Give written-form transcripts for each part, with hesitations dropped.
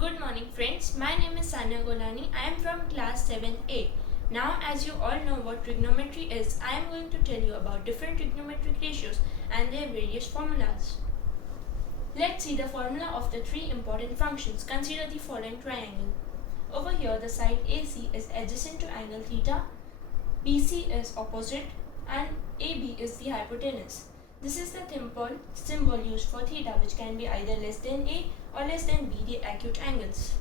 Good morning friends, my name is Sania Golani. I am from class 7A. Now as you all know what trigonometry is, I am going to tell you about different trigonometric ratios and their various formulas. Let's see the formula of the three important functions. Consider the following triangle. Over here the side AC is adjacent to angle theta, BC is opposite and AB is the hypotenuse. This is the symbol used for theta, which can be either less than A or less than B, the acute angles.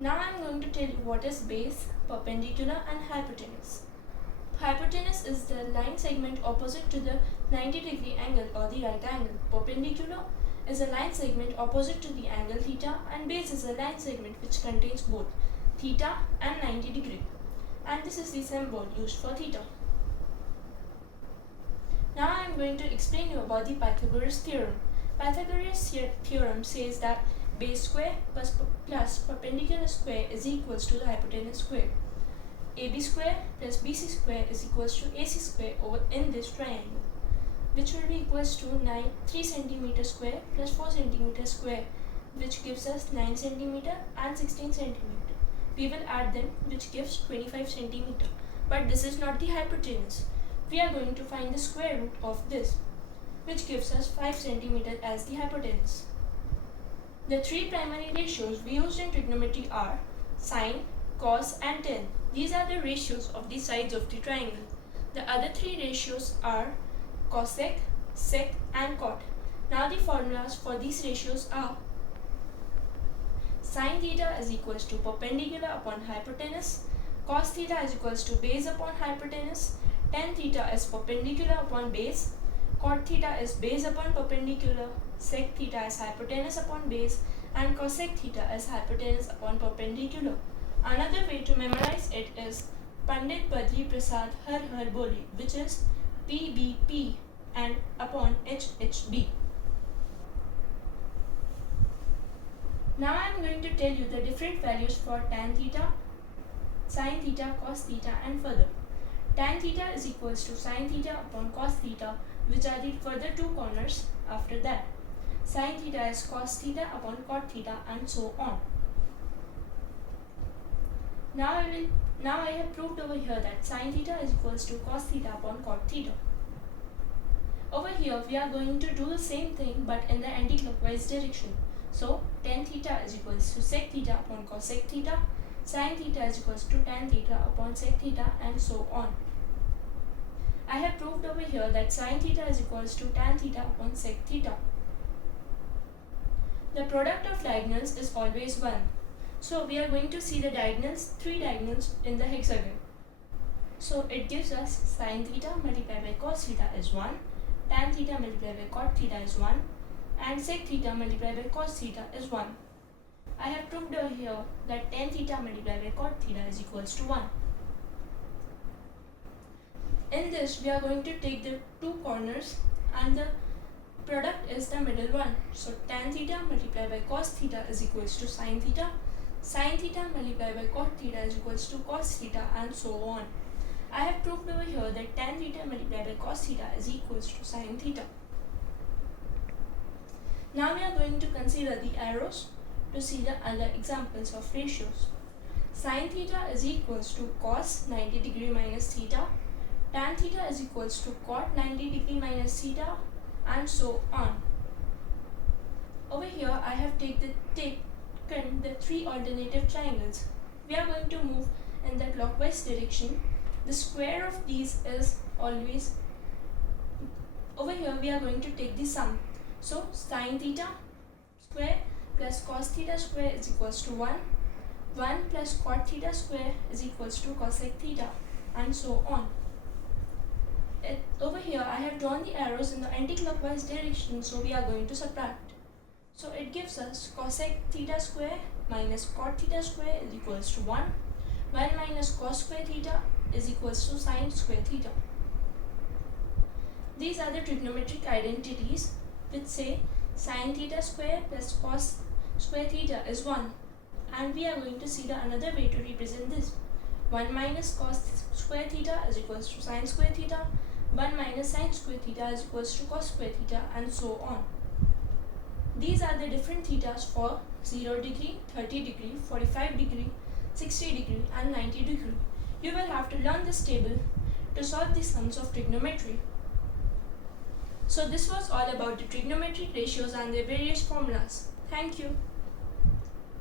Now I am going to tell you what is base, perpendicular and hypotenuse. Hypotenuse is the line segment opposite to the 90-degree angle or the right angle. Perpendicular is a line segment opposite to the angle theta, and base is a line segment which contains both theta and 90 degree. And this is the symbol used for theta. Now I am going to explain you about the Pythagoras theorem. Pythagoras theorem says that base square plus perpendicular square is equals to the hypotenuse square. AB square plus BC square is equals to AC square over in this triangle, which will be equals to 3 cm square plus 4 cm square, which gives us 9 cm and 16 cm. We will add them, which gives 25 cm. But this is not the hypotenuse. We are going to find the square root of this, which gives us 5 cm as the hypotenuse. The three primary ratios we used in trigonometry are sine, cos and tan. These are the ratios of the sides of the triangle. The other three ratios are cosec, sec and cot. Now the formulas for these ratios are sine theta is equals to perpendicular upon hypotenuse, cos theta is equals to base upon hypotenuse, tan theta is perpendicular upon base, cot theta is base upon perpendicular, sec theta is hypotenuse upon base, and cosec theta is hypotenuse upon perpendicular. Another way to memorize it is Pandit Badri Prasad Har Har Boli, which is PBP and upon HHB. Now I am going to tell you the different values for tan theta, sin theta, cos theta and further. Tan theta is equals to sin theta upon cos theta, which are the further two corners after that. Sin theta is cos theta upon cot theta and so on. Now I have proved over here that sin theta is equals to cos theta upon cot theta. Over here we are going to do the same thing but in the anti-clockwise direction. So tan theta is equals to sec theta upon cosec theta, sin theta is equals to tan theta upon sec theta and so on. I have proved over here that sin theta is equals to tan theta upon sec theta. The product of diagonals is always 1. So we are going to see the diagonals, three diagonals in the hexagon. So it gives us sin theta multiplied by cos theta is 1, tan theta multiplied by cot theta is 1, and sec theta multiplied by cos theta is 1. I have proved over here that tan theta multiplied by cot theta is equals to 1. In this we are going to take the two corners and the product is the middle one. So tan theta multiplied by cos theta is equals to sin theta multiplied by cot theta is equals to cos theta and so on. I have proved over here that tan theta multiplied by cos theta is equals to sin theta. Now we are going to consider the arrows to see the other examples of ratios. Sin theta is equals to cos 90 degree minus theta, tan theta is equals to cot 90 degree minus theta and so on. Over here I have taken the three alternative triangles. We are going to move in the clockwise direction. The square of these is always, over here we are going to take the sum. So sin theta square plus cos theta square is equals to 1, 1 plus cot theta square is equals to cosec theta and so on. Over here I have drawn the arrows in the anti-clockwise direction, so we are going to subtract. So it gives us cosec theta square minus cot theta square is equals to 1, 1 minus cos square theta is equals to sin square theta. These are the trigonometric identities which say sin theta square plus cos square theta is 1, and we are going to see the another way to represent this. 1 minus cos square theta is equals to sin square theta, 1 minus sin square theta is equals to cos square theta and so on. These are the different thetas for 0 degree, 30 degree, 45 degree, 60 degree and 90 degree. You will have to learn this table to solve the sums of trigonometry. So this was all about the trigonometric ratios and their various formulas. Thank you.